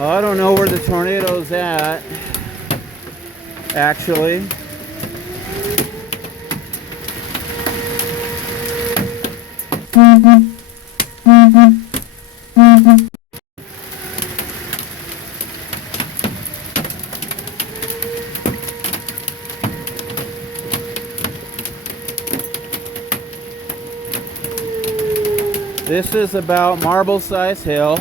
Well, I don't know where the tornado's at, actually. This is about marble-sized hail.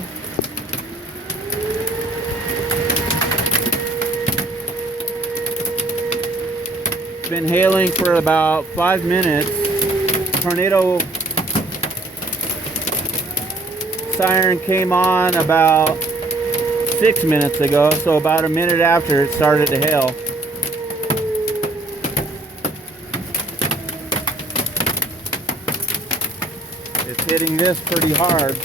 It's been hailing for about 5 minutes. Tornado siren came on about 6 minutes ago, so about a minute after it started to hail. It's hitting this pretty hard.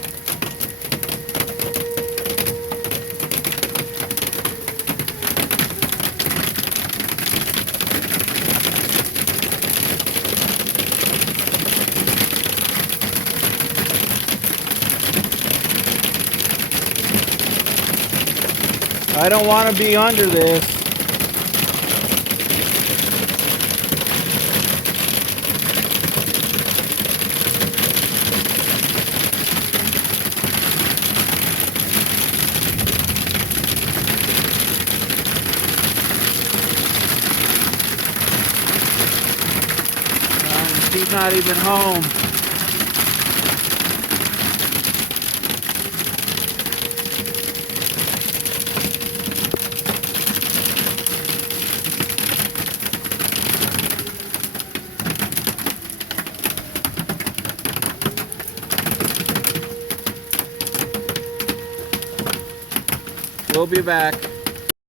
I don't want to be under this. He's not even home. We'll be back.